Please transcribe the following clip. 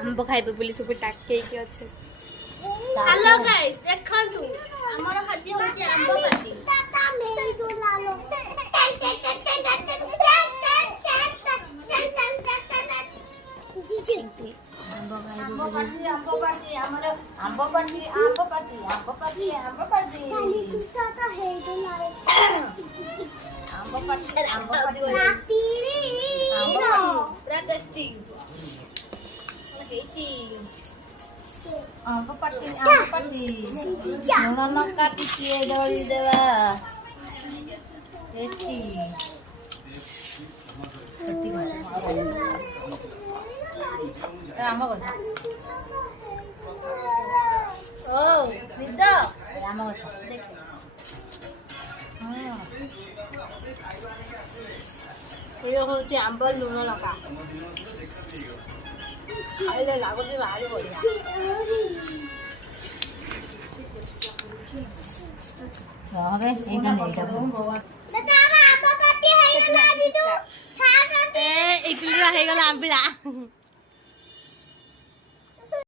आंब खाइबे बोली सब टाके अच्छे। हेलो गाइस देखंतु हमर खाद्य होची आंब पार्टी। आंब लुण लगा खाइले लागुच भारी बढ़िया। इकली आंबिला